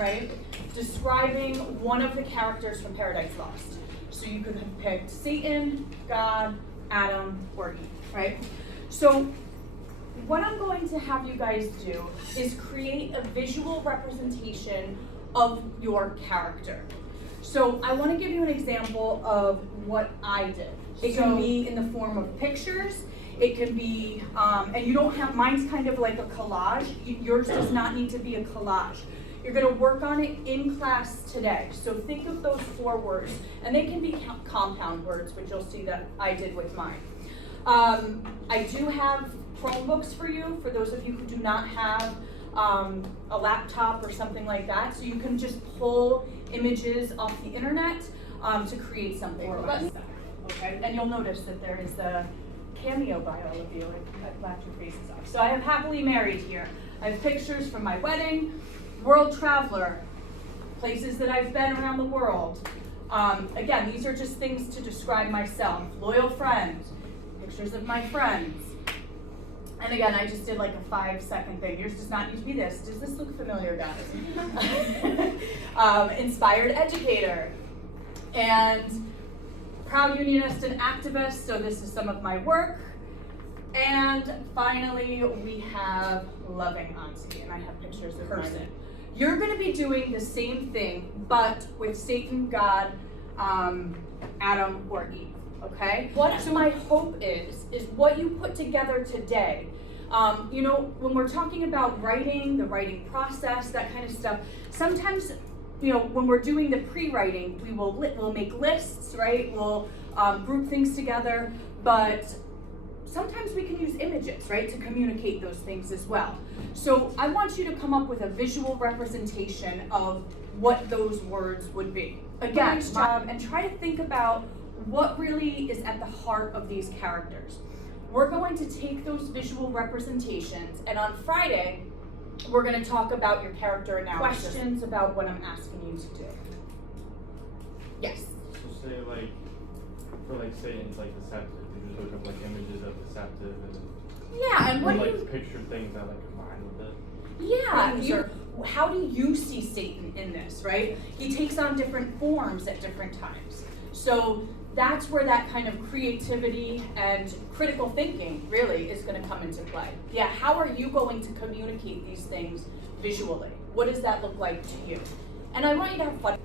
right? Describing one of the characters from Paradise Lost. So you could have picked Satan, God, Adam, or Eve, right? So what I'm going to have you guys do is create a visual representation of your character. So I want to give you an example of what I did. It can be in the form of pictures. It can be, and you don't have, mine's kind of like a collage. Yours does not need to be a collage. You're going to work on it in class today. So think of those 4 words, and they can be compound words, which you'll see that I did with mine. I do have Chromebooks for you, for those of you who do not have a laptop or something like that. So you can just pull images off the internet to create something. Okay, and you'll notice that there is a cameo by all of you. I laughed your faces off. So I have happily married here. I have pictures from my wedding, world traveler, places that I've been around the world. Again, these are just things to describe myself. Loyal friend, pictures of my friends. And again, I just did like a 5-second thing. Yours does not need to be this. Does this look familiar, guys? Inspired educator. And proud unionist and activist, so this is some of my work. And finally, we have loving auntie, and I have pictures of person. You're going to be doing the same thing, but with Satan, God, Adam, or Eve. Okay? So my hope is what you put together today. You know, when we're talking about writing, the writing process, that kind of stuff, sometimes, you know, when we're doing the pre-writing, we'll make lists, right? We'll group things together, but sometimes we can use images, right, to communicate those things as well. So I want you to come up with a visual representation of what those words would be. Again, and try to think about what really is at the heart of these characters. We're going to take those visual representations, and on Friday, we're going to talk about your character analysis. Questions about what I'm asking you to do. Yes? So say like, for like Satan's like deceptive, you just look up like images of deceptive and yeah, and what do you picture things that like combine with it? Yeah, how do you see Satan in this, right? He takes on different forms at different times. So that's where that kind of creativity and critical thinking really is going to come into play. Yeah, how are you going to communicate these things visually? What does that look like to you? And I want you to have fun.